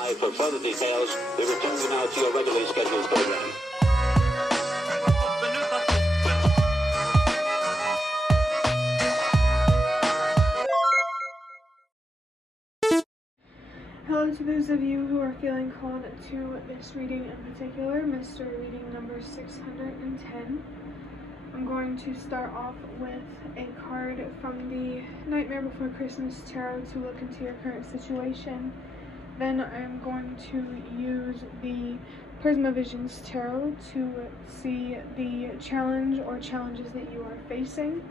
by for further details. We return you now to your regularly scheduled program. Hello to those of you who are feeling called to this reading in particular, mystery reading number 610. I'm going to start off with a card from the Nightmare Before Christmas Tarot to look into your current situation. Then I'm going to use the Prisma Visions Tarot to see the challenge or challenges that you are facing.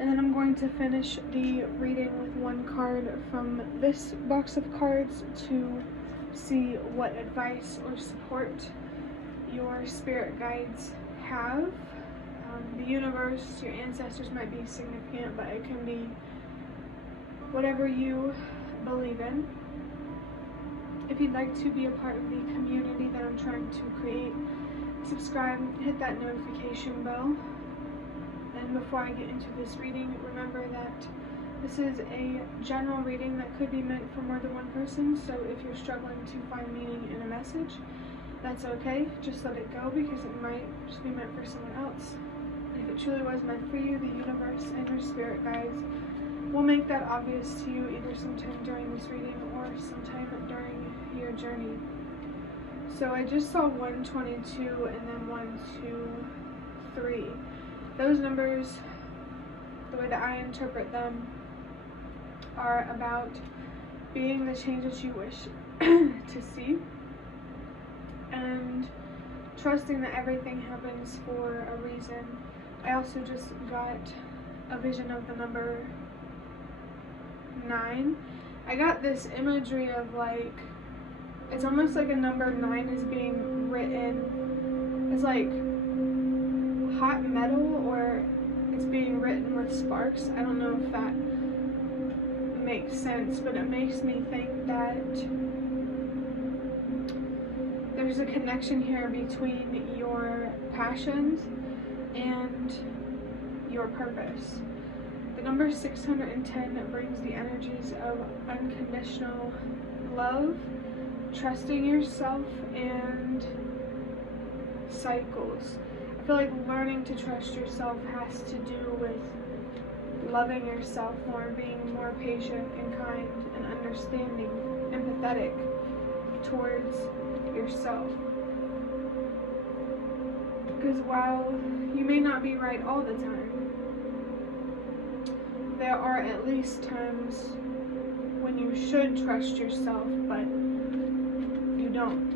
And then I'm going to finish the reading with one card from this box of cards to see what advice or support your spirit guides have. The universe, your ancestors might be significant, but it can be whatever you believe in. If you'd like to be a part of the community that I'm trying to create, subscribe, hit that notification bell. And before I get into this reading, remember that this is a general reading that could be meant for more than one person, so if you're struggling to find meaning in a message, that's okay. Just let it go, because it might just be meant for someone else. If it truly was meant for you, the universe and your spirit guides will make that obvious to you either sometime during this reading or sometime during your journey. So I just saw 122 and then 123. Those numbers, the way that I interpret them, are about being the change that you wish to see and trusting that everything happens for a reason. I also just got a vision of the number 9. I got this imagery of like, it's almost like a number 9 is being written. It's like hot metal, or it's being written with sparks. I don't know if that makes sense, but it makes me think that there's a connection here between your passions and your purpose. The number 610 brings the energies of unconditional love, trusting yourself, and cycles. I feel like learning to trust yourself has to do with loving yourself more, being more patient and kind and understanding, empathetic towards yourself. Because while you may not be right all the time, there are at least times when you should trust yourself, but you don't.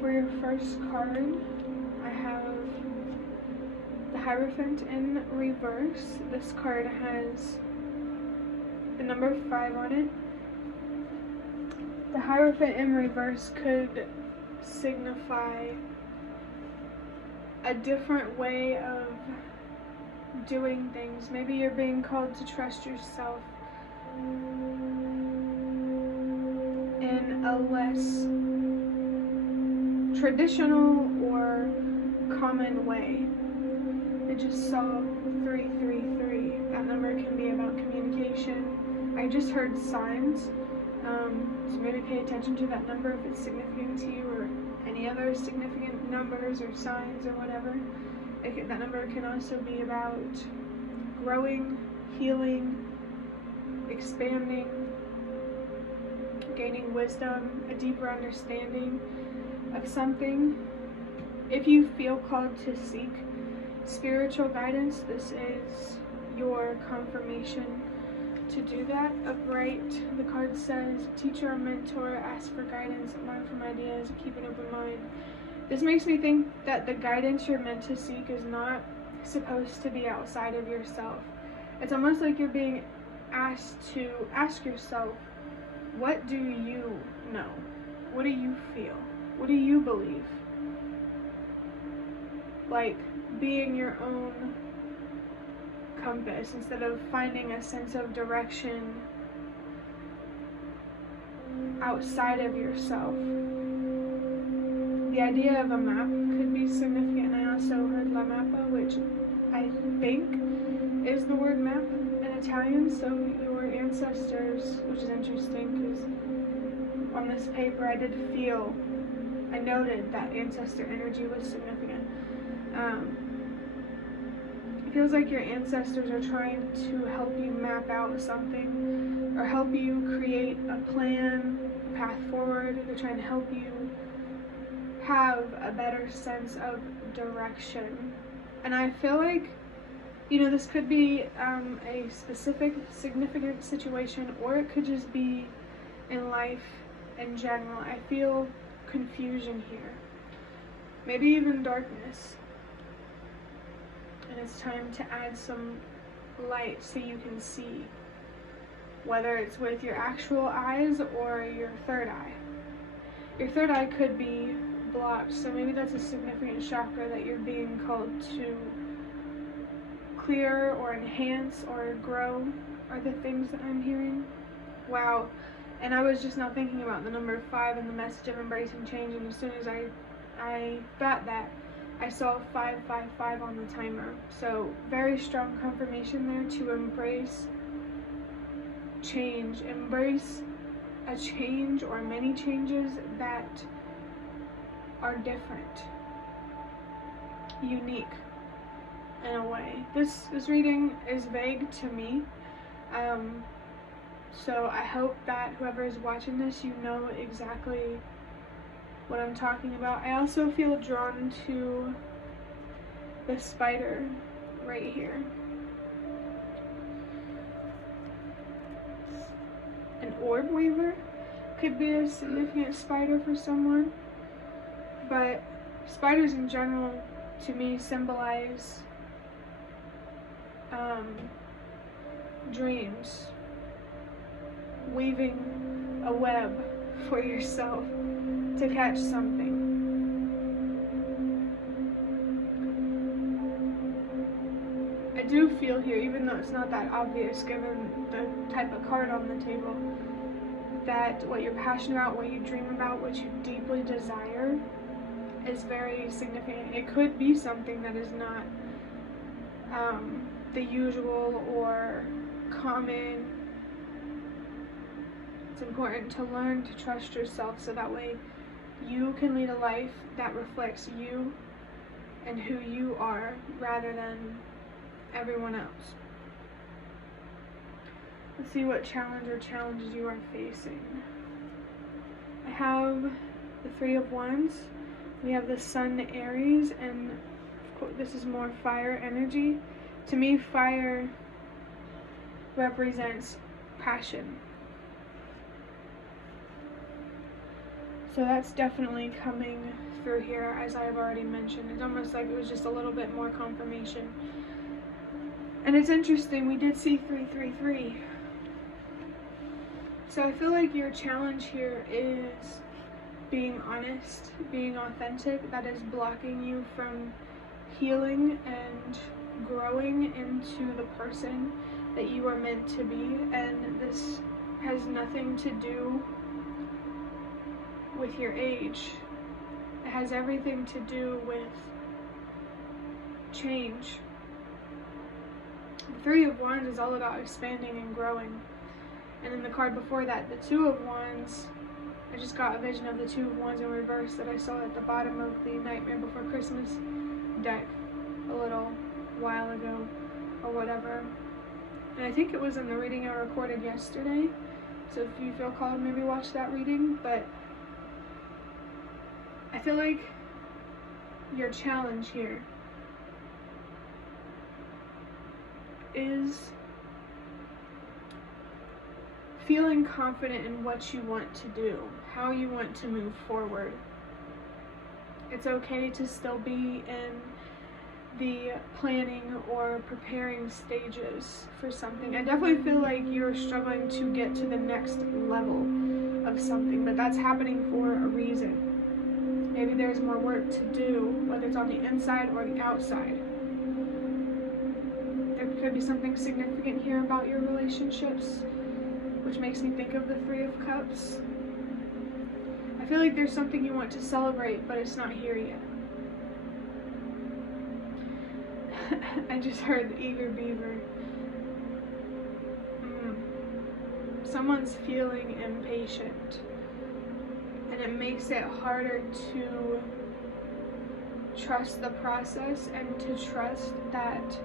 For your first card, I have the Hierophant in reverse. This card has the number 5 on it. The Hierophant in reverse could signify a different way of doing things. Maybe you're being called to trust yourself in a less traditional or common way. I just saw 333. That number can be about communication. I just heard signs, so maybe pay attention to that number if it's significant to you, or any other significant numbers or signs or whatever. That number can also be about growing, healing, expanding, gaining wisdom, a deeper understanding of something. If you feel called to seek spiritual guidance, this is your confirmation to do that. Upright, the card says, teacher or mentor, ask for guidance, learn from ideas, keep an open mind. This makes me think that the guidance you're meant to seek is not supposed to be outside of yourself. It's almost like you're being asked to ask yourself, what do you know? What do you feel? What do you believe? Like being your own compass instead of finding a sense of direction outside of yourself. The idea of a map could be significant. I also heard La Mapa, which I think is the word map, and Italian, so your ancestors, which is interesting because on this paper I noted that ancestor energy was significant. It feels like your ancestors are trying to help you map out something or help you create a plan, a path forward. They're trying to help you have a better sense of direction. And I feel like, this could be a specific significant situation, or it could just be in life in general. I feel confusion here, maybe even darkness, and it's time to add some light so you can see, whether it's with your actual eyes or your third eye. Your third eye could be blocked, so maybe that's a significant chakra that you're being called to clear or enhance or grow, are the things that I'm hearing. Wow. And I was just now thinking about the number 5 and the message of embracing change, and as soon as I thought that, I saw 555 on the timer. So very strong confirmation there to embrace change. Embrace a change or many changes that are different, unique in a way. This reading is vague to me. So I hope that whoever is watching this, you know exactly what I'm talking about. I also feel drawn to the spider right here. An orb weaver could be a significant spider for someone, but spiders in general to me symbolize dreams, weaving a web for yourself to catch something. I do feel here, even though it's not that obvious given the type of card on the table, that what you're passionate about, what you dream about, what you deeply desire is very significant. It could be something that is not the usual or common. It's important to learn to trust yourself so that way you can lead a life that reflects you and who you are rather than everyone else. Let's see what challenge or challenges you are facing. I have the 3 of Wands. We have the Sun, Aries, and this is more fire energy. To me, fire represents passion. So that's definitely coming through here, as I have already mentioned. It's almost like it was just a little bit more confirmation. And it's interesting, we did see 333. So I feel like your challenge here is being honest, being authentic. That is blocking you from healing and growing into the person that you are meant to be. And this has nothing to do with your age. It has everything to do with change. The 3 of Wands is all about expanding and growing. And then the card before that, the 2 of Wands, I just got a vision of the 2 of Wands in reverse that I saw at the bottom of the Nightmare Before Christmas deck a little while ago or whatever. And I think it was in the reading I recorded yesterday. So if you feel called, maybe watch that reading. But I feel like your challenge here is feeling confident in what you want to do, how you want to move forward. It's okay to still be in the planning or preparing stages for something. I definitely feel like you're struggling to get to the next level of something, but that's happening for a reason. Maybe there's more work to do, whether it's on the inside or the outside. There could be something significant here about your relationships, which makes me think of the 3 of Cups. I feel like there's something you want to celebrate, but it's not here yet. I just heard the eager beaver. someone's feeling impatient, and it makes it harder to trust the process and to trust that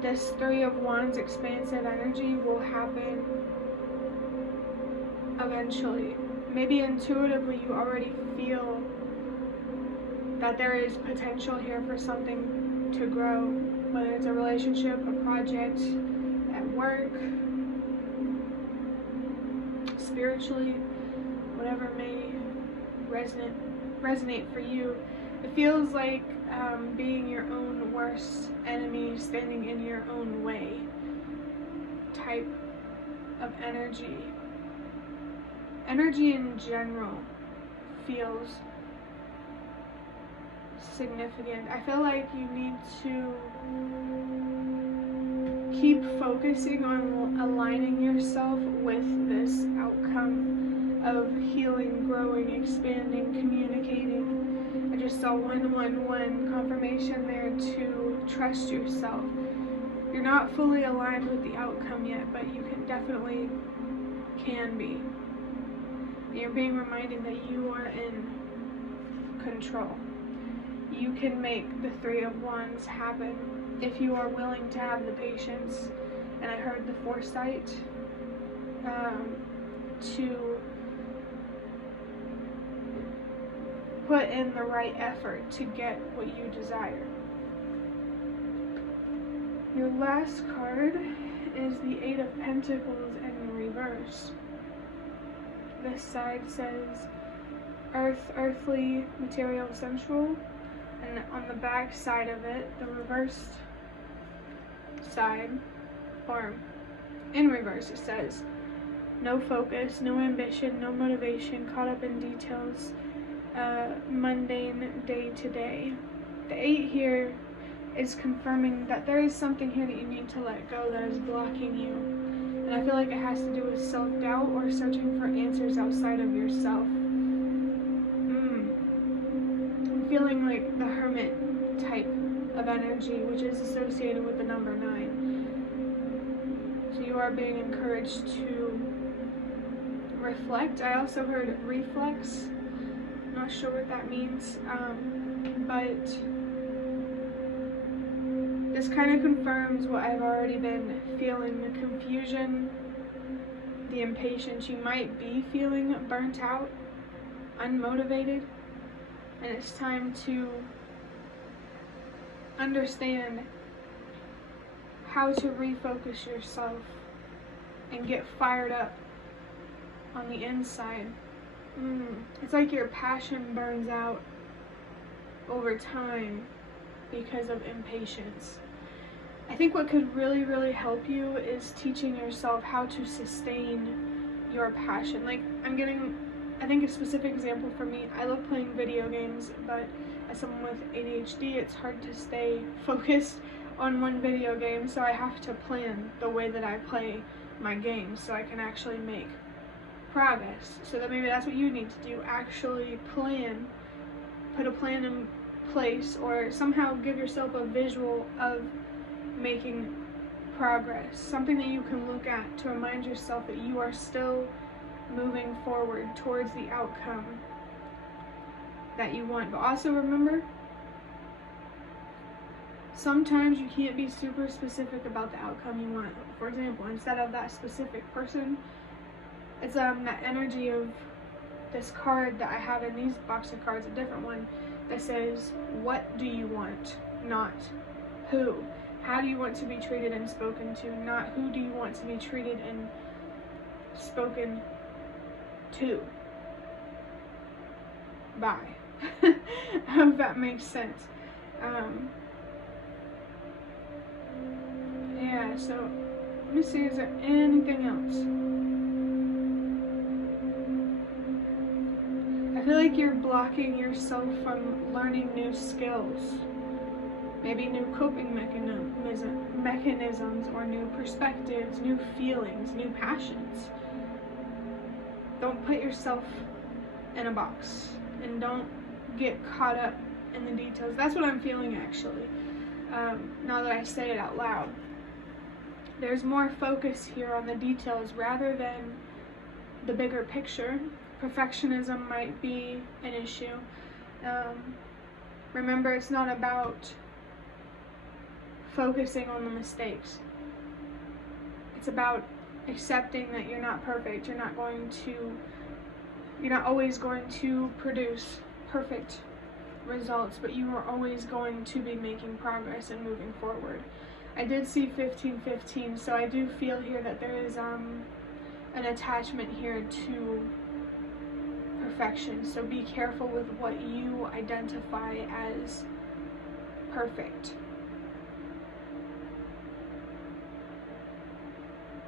this Three of Wands expansive energy will happen eventually. Maybe intuitively you already feel that there is potential here for something to grow, whether it's a relationship, a project, at work, spiritually, whatever may resonate for you. It feels like being your own worst enemy, standing in your own way type of energy. Energy in general feels significant. I feel like you need to keep focusing on aligning yourself with this outcome of healing, growing, expanding, communicating. I just saw 111 confirmation there to trust yourself. You're not fully aligned with the outcome yet, but you definitely can be. You're being reminded that you are in control. You can make the Three of Wands happen if you are willing to have the patience, and I heard the foresight to put in the right effort to get what you desire. Your last card is the Eight of Pentacles in reverse. This side says earth, earthly, material, sensual. And on the back side of it, the reversed side, or in reverse, it says no focus, no ambition, no motivation, caught up in details, mundane day to day. The 8 here is confirming that there is something here that you need to let go that is blocking you. And I feel like it has to do with self-doubt or searching for answers outside of yourself. I'm feeling like the Hermit type of energy, which is associated with the number 9. So you are being encouraged to reflect. I also heard reflex. I'm not sure what that means, but this kind of confirms what I've already been feeling, the confusion, the impatience. You might be feeling burnt out, unmotivated, and it's time to understand how to refocus yourself and get fired up on the inside. It's like your passion burns out over time because of impatience. I think what could really, really help you is teaching yourself how to sustain your passion. Like, I think a specific example for me, I love playing video games, but as someone with ADHD, it's hard to stay focused on one video game, so I have to plan the way that I play my games so I can actually make progress. So that maybe that's what you need to do, actually plan, put a plan in place, or somehow give yourself a visual of making progress, something that you can look at to remind yourself that you are still moving forward towards the outcome that you want. But also remember, sometimes you can't be super specific about the outcome you want. For example, instead of that specific person, it's that energy of this card that I have in these box of cards, a different one, that says, what do you want? Not who. How do you want to be treated and spoken to? Not who do you want to be treated and spoken to by. I hope that makes sense. Yeah, so let me see, is there anything else? I feel like you're blocking yourself from learning new skills, maybe new coping mechanisms, or new perspectives, new feelings, new passions. Don't put yourself in a box, and don't get caught up in the details. That's what I'm feeling, actually, now that I say it out loud. There's more focus here on the details rather than the bigger picture. Perfectionism might be an issue. Remember, it's not about focusing on the mistakes. It's about accepting that you're not perfect. You're not always going to produce perfect results, but you are always going to be making progress and moving forward. I did see 1515, so I do feel here that there is an attachment here to perfection. So be careful with what you identify as perfect.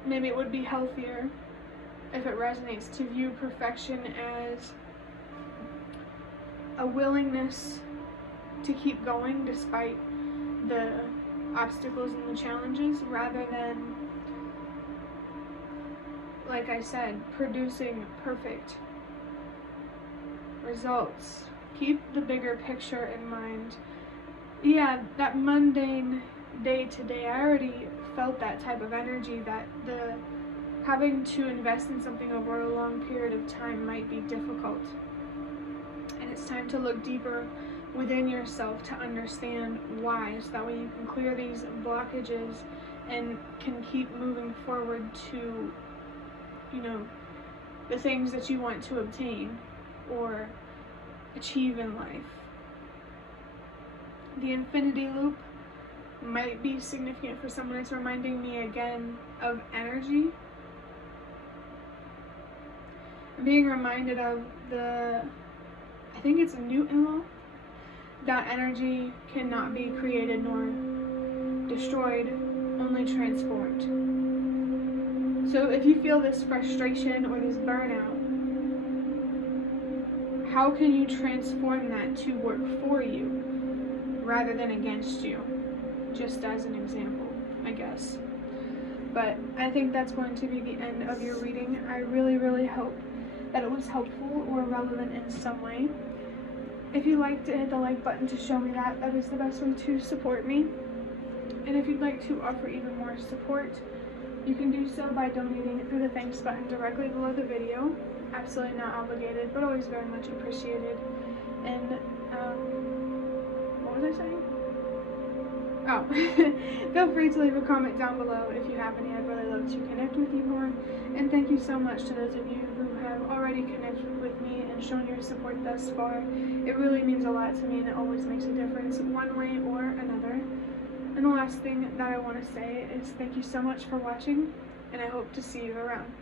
Maybe it would be healthier, if it resonates, to view perfection as a willingness to keep going despite the obstacles and the challenges, rather than, like I said, producing perfect results. Keep the bigger picture in mind. Yeah, that mundane day-to-day, I already felt that type of energy, that the having to invest in something over a long period of time might be difficult. And it's time to look deeper within yourself to understand why, so that way you can clear these blockages and can keep moving forward to, the things that you want to obtain or achieve in life. The infinity loop might be significant for someone. It's reminding me again of energy. I'm being reminded of I think it's Newton law, that energy cannot be created nor destroyed, only transformed. So if you feel this frustration or this burnout, how can you transform that to work for you rather than against you? Just as an example, I guess. But I think that's going to be the end of your reading. I really, really hope that it was helpful or relevant in some way. If you liked it, hit the like button to show me that. That is the best way to support me. And if you'd like to offer even more support, you can do so by donating through the thanks button directly below the video. Absolutely not obligated, but always very much appreciated. And what was I saying? Oh, feel free to leave a comment down below if you have any. I'd really love to connect with you more. And thank you so much to those of you who have already connected with me and shown your support thus far. It really means a lot to me, and it always makes a difference one way or another. And the last thing that I want to say is thank you so much for watching, and I hope to see you around.